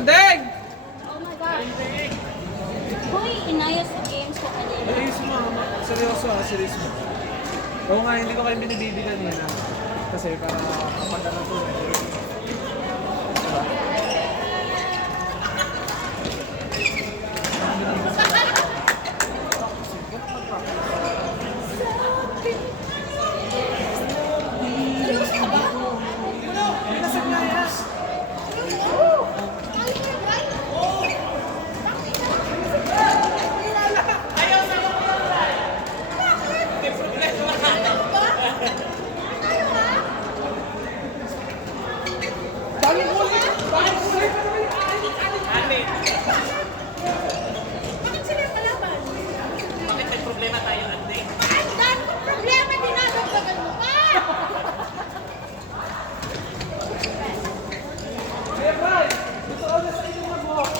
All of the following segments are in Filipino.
Andeng! Oh my God. Hoy, inayos sa games ko kanina. Ayos mo, seryoso ha, seryoso mo. Oo nga, hindi ko kayo binibili kanina. Kasi para kapag ano to eh. Diba? Bakit sila yung kalaban? Bakit may problema tayo, ate? Ang dami kong problema, dinadagdagan mo pa! Kaya Brian, gusto ko na sa inyo mag-walk.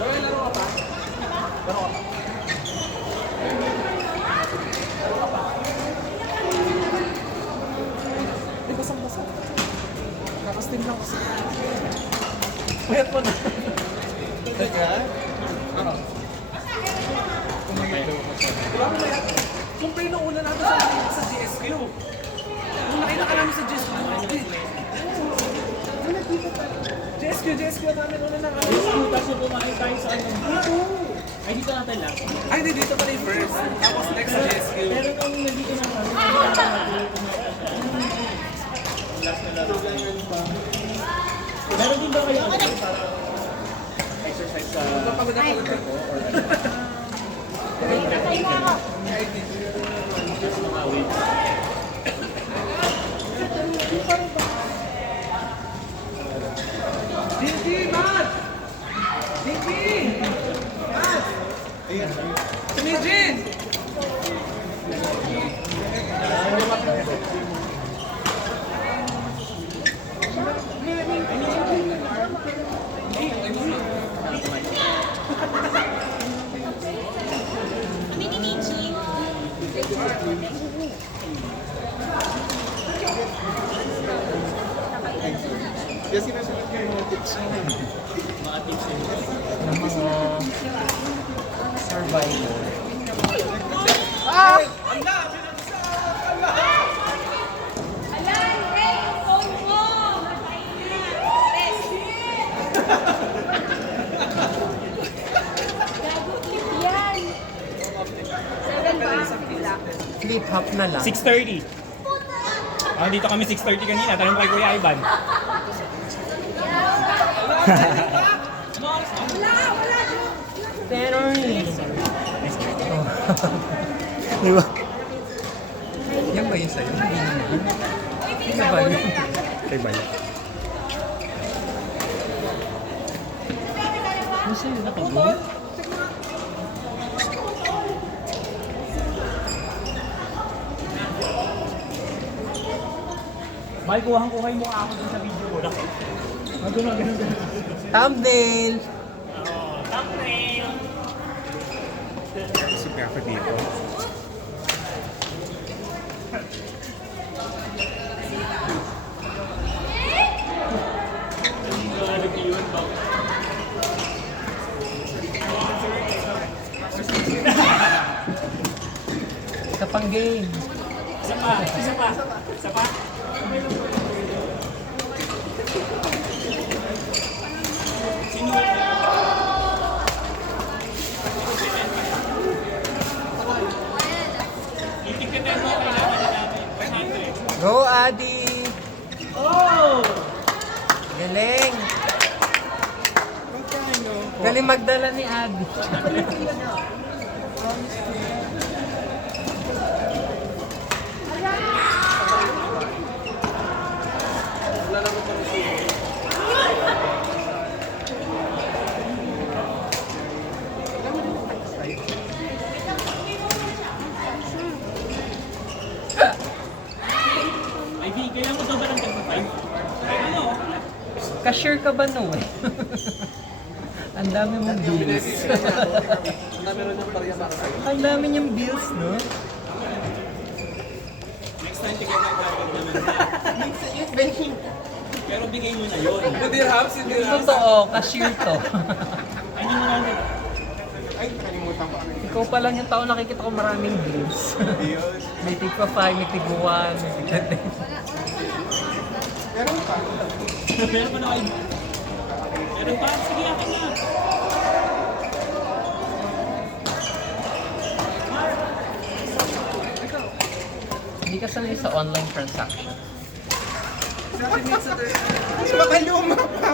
Gawin, laro ka pa? Laro ka pa? Di basang-basang. Kakastin lang kasi. Puyat mo na. Teka? Ano? Wala mo na yan. Kumpay na una natin sa GSQ. Nung nakita ka namin sa GSQ, GSQ namin una na kami. Kasi kumain tayo sa ano. Dito. Ay, dito natin lang. Ay, hindi, dito pala yung first. Tapos next sa GSQ. Pero kung nandito na kami, last na laro. Meron din ba kayo ano, para exercise sa Kapagod ako ulit ako. mga weights? Dinky, Matt! Dinky! Matt! Tumijin! Kami ni Michi. Kasi nasunod ko yung mga tips mo. Mga tips yun. Ng mga survival. Ala, hindi! Yung phone mo! Gago, clip yan! 7 ba? Flip hop na lang. 6:30. Ah, dito kami 6:30 kanina. Tanong kay Kuya Ivan. Pero Di ba? Yan ba yun sa'yo? Hindi naman. Hindi ba yun? Kay Bala. Ano sa'yo nakagod? Mahal, kuhang-kuhay mo ako dun sa video ko. Ganun. Thumbnail! Thumbnail! Super ako dito. Isa pang game. Isa pa. Sino? Itigpitin mo kailangan na namin. 500. Go, Adi! Oh! Galing! Galing magdala ni Adi. Ay, di, kailangan mo daw ba ng ganito tayo? Ano? Cashier ka ba no eh? Ang dami mong bills. Ang dami rin yung barya para sa'yo. Ang dami niyang bills, no? Pero bigay mo na yun. Hindi dirhams, hindi dirhams. Totoo, cashier to. Ay, hindi mo na Ay, nakalimutan ko. Ikaw pa lang yung tao nakikita ko maraming games. May tigpa 5, may tigpa 1, may tigpa 10. Meron pa. Meron pa na kayo. Meron pa? Sige, akin na. Hindi ka sanay sa online transaction. Sabi minsan tayo. Ay, baka luma pa.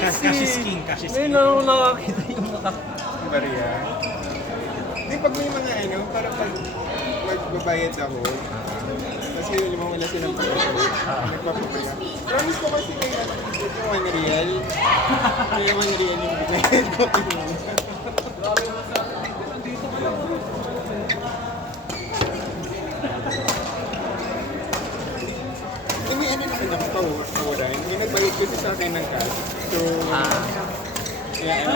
Cash is king, cash is Ngayon king. lang ako nakakita yung Maria. Hindi, pag may mga ano, para pag magbabayad ako, kasi yung limang wala silang pag-ako, nagpapapaya. Promise ko kasi kay ano, yung 1 real. Kaya 1 real yung binayad ko. Eh, may ano naman ako kawaran. May nagbayad kasi sa akin ng cash. So, kaya ano,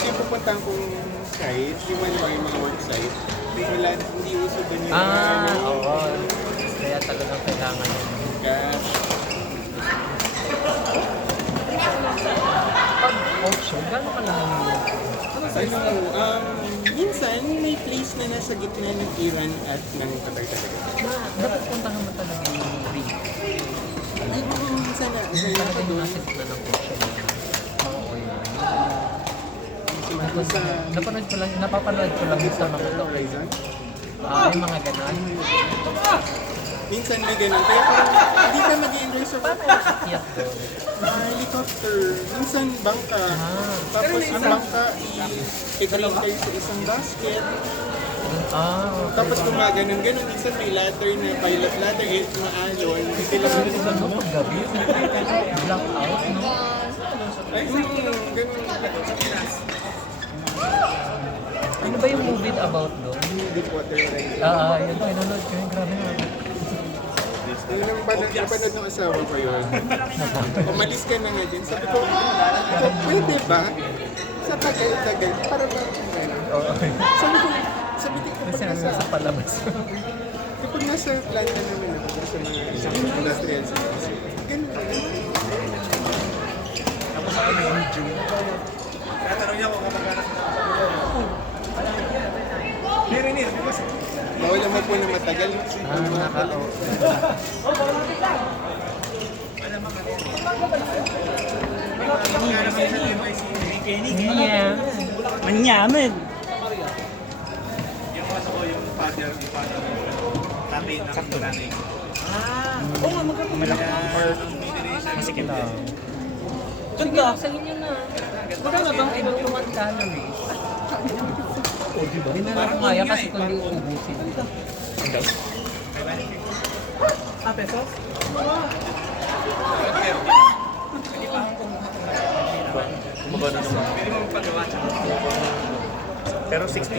yung pupuntahan kong site, yung ano yung mga work site, wala, hindi uso doon yung oo. Kaya talagang kailangan yun. cash. Pag auction, gano'n ka lang yung Minsan, may place na nasa gitna ng Iran at ng Qatar talaga. dapat puntahan mo talaga yung ring. Ay, minsan na, minsan na Talaga ako yung doon. nasa gitna ng auction. Mga oil. Sa Napanood ko lang, napapanood ko lang sa mga to. Horizon. May mga gano'n. Minsan may ganun. Kaya parang hindi ka mag-enjoy sa Akyat doon. helicopter. Minsan bangka. Tapos ang bangka, i-green kayo sa isang basket. Tapos gumaganon-ganon. Minsan may ladder na pilot ladder, maalon. Hindi lang Ano pag gabi? Blackout, no? ay, ganun. Ano ba yung movie about doon? Deepwater Horizon. Yun ko, inunod ko yun. Grabe na. Yung napanood ng asawa ko yun. Umalis ka na nga din. Sabi ko, pwede ba? Sa tagal-tagal, para ba sabi ko, Kasi kapag nasa sa palabas. kapag nasa planta naman ako sa mga industrial cities, ganun ka. Tapos ako nag-video. Tatanong niya kung kapag Bawal naman po na matagal. Yeah. Manyaman. Yung ano ko, yung father, tatay ng nanay ko. Oo nga, malaki. Kasi kita. Ganda. Sa inyo na. Maganda bang ibang 1 calories? Dinala ko nga yan kasi kung di uubusin. Pesos? Kumagano naman. Pero 61.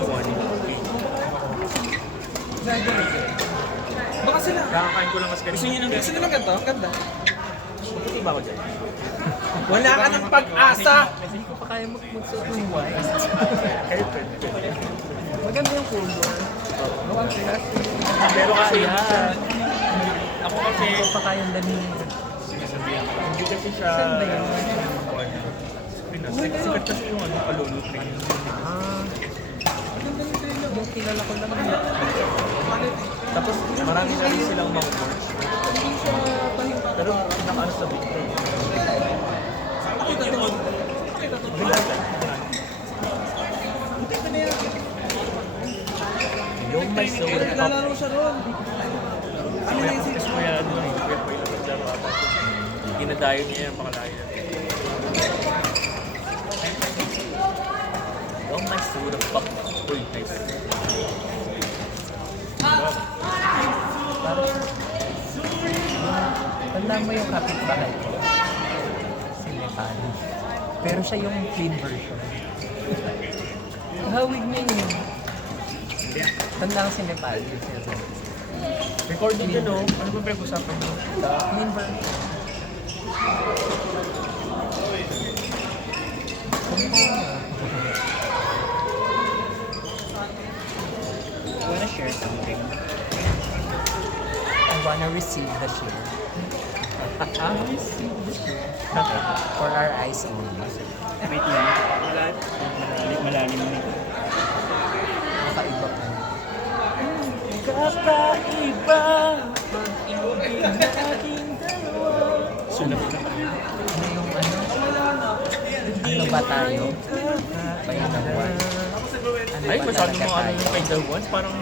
Baka sila. Kakakain ko lang mas ganito. Gusto niyo ng Gusto nila ganito? Ang ganda. Puti ba ako dyan? Wala ka ng pag-asa! Hindi ko pa kaya magsuot ng white. Kayo pwede. Maganda yung color. Pero kasi ako kasi Hindi ko pa kaya dalhin. hindi kasi siya Saan ba yun? sikat kasi yung ano, palulot na yun. Yung kilala ko lang. Tapos marami na rin silang mga words. Pero nakaano sa video. Pakita doon. Yung may soul pop. Naglalaro siya doon. Ano na yung Kasi kaya ano eh, kaya pa yung naglaro ata. Ginadayo niya yung pakalayo na. Yung may soul pop. Uy, nice. Tanda mo yung kapitbahay ko. Si Nepali. Pero siya yung clean version. Hawig niya yun. Tanda ko si Nepali. Recording yun o. Ano ba pinag-usapan mo? Clean version. receive the share. Receive the share. For our eyes only. Wait lang. Malalim na. Nakaiba pa. Kakaiba pag-ibig nating dalawa. Sulap na. Ano yung ano? Ano ba tayo? By the one. Ano Ay, ba masyado talaga mga ano tayo? yung kay The Ones. Parang,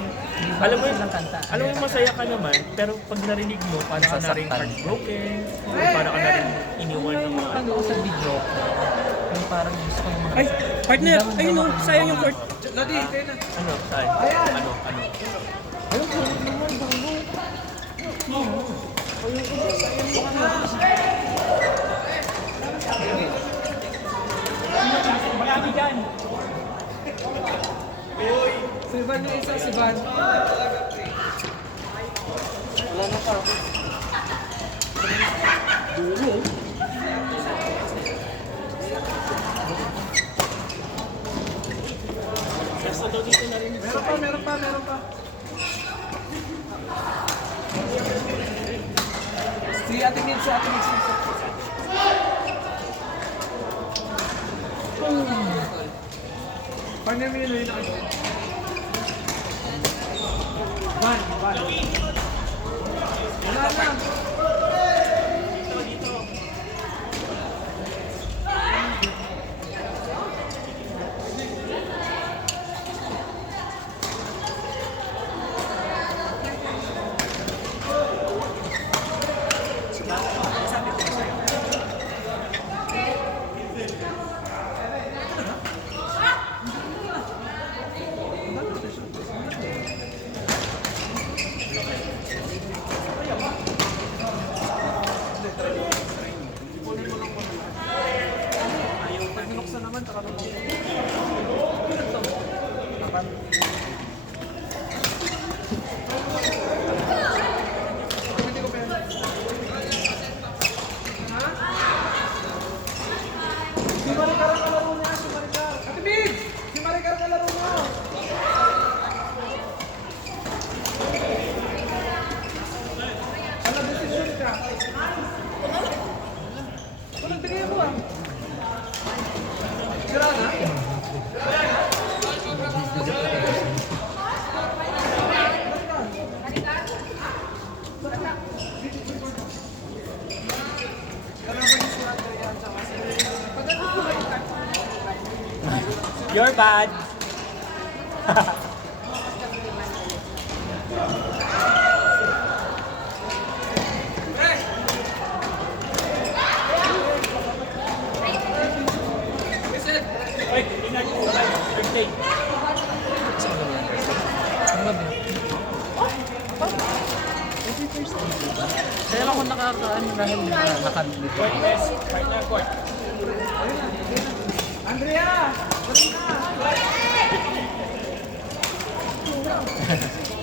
alam mo yung, Lang kanta. alam mo yung masaya ka naman, pero pag narinig mo, para ka na rin Nasasaktan. heartbroken, o para ka na rin iniwan ng mga Ano sa video ko? Yung parang gusto ko yung mga... Ay, partner! Damdaman Ayun o, ko. sayang yung court. Lodi, kayo na. Ano? Saan? Ano? Marami dyan! Si Van yung isa, si Van. Wala na pa ako. Basta daw dito na rin. Meron pa. Si Ate Nils. Partner mo yun, ayun ako. Van. Wala na. Pag binuksan naman, tsaka naman. Hindi ko pera. Si Maricar ang kalaro niya, si Maricar. Ate Big! Si Maricar ang kalaro mo. Ano decision ka? Walang bigay mo ah. Sira na? You're bad! Wait, tingnan nyo. Third take. Kaya ako nakakaano dahil nakabili. Court, yes. Partner, court. Andrea!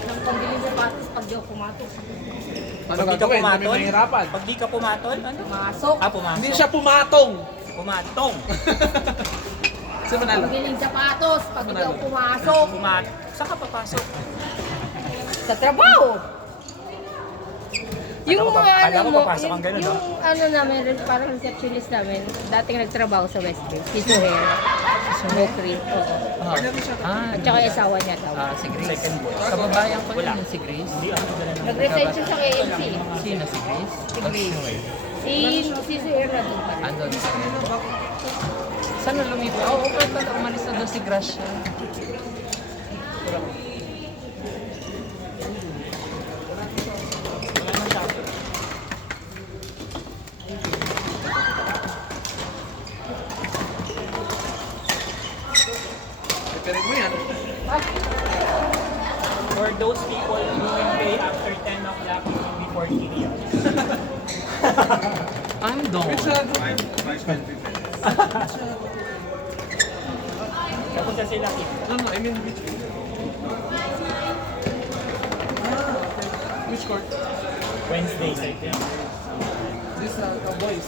Nang pambili sa patos pag di ako pumatok. Ano Pag di ka gagawin? Kami pumatol? mahirapan. Pag di ka pumatol, ano? Pumasok. Ah, pumasok. Hindi siya pumatong. Pumatong. Si Manalo. Pambiling sapatos pag di ako pumasok. Saan ka papasok? Sa trabaho. Yung Alam ko mga alam ano ko mo, papasok ang ganun, yung ano namin, parang receptionist namin, dating nagtrabaho sa Westgate, si Suher, Mokri, oo. Ah, At saka yung asawa niya daw. si Grace. Second boy. Kababayan ko Wala. yun, si Grace. Hindi ako dala ng... Nag-resign siya sa KMC. Sino si Grace? Si Grace. Si Suher na doon pa rin. Andun sa Saan na lumipat? Oo, okay pala. Umalis na doon si Gracia. Pero mo yan. For those people who will pay after 10 o'clock before Kiriya. I'm done. Kapunta sila Kim. No, I mean which which court? Wednesday night. Yeah. This Cowboys.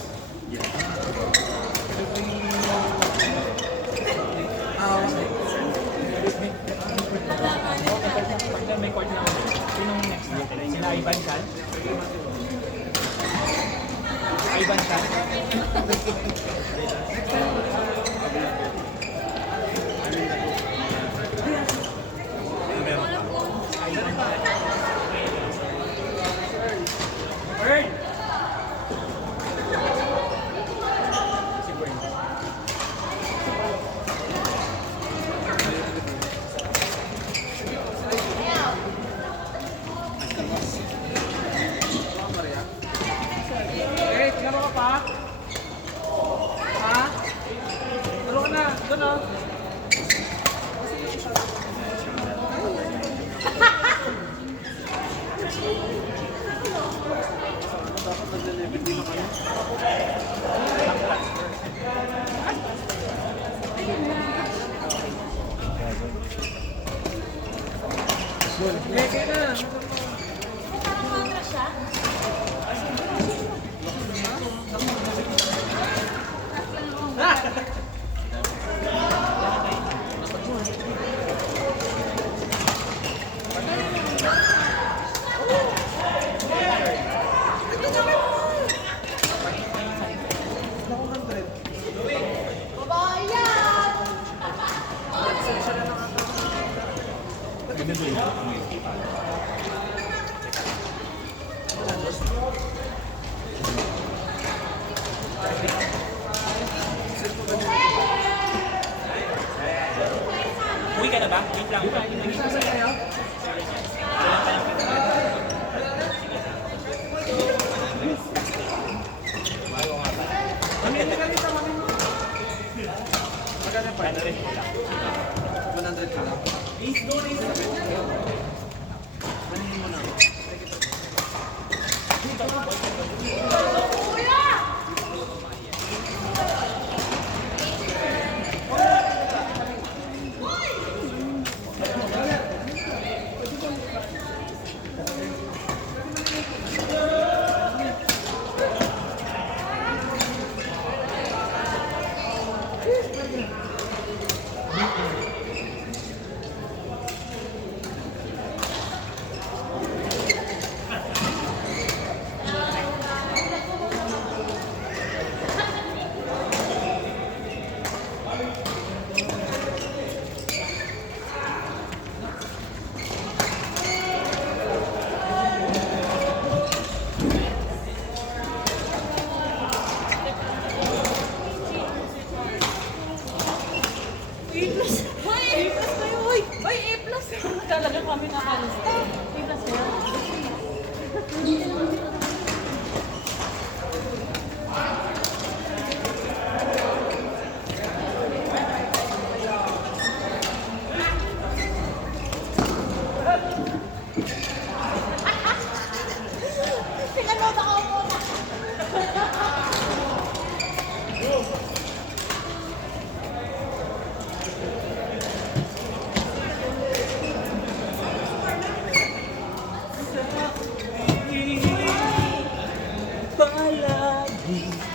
Pag may court na ulit, sinong next natin? Sila Ivan Chan? Ivan siya. Eh, laro ka pa? Ha? Laro ka na. Doon oh. Leke na. Uwi ka na ba? Wait lang. Ano rin ko lang. 100 ka lang. Talaga kami nakalista. A+. Palagi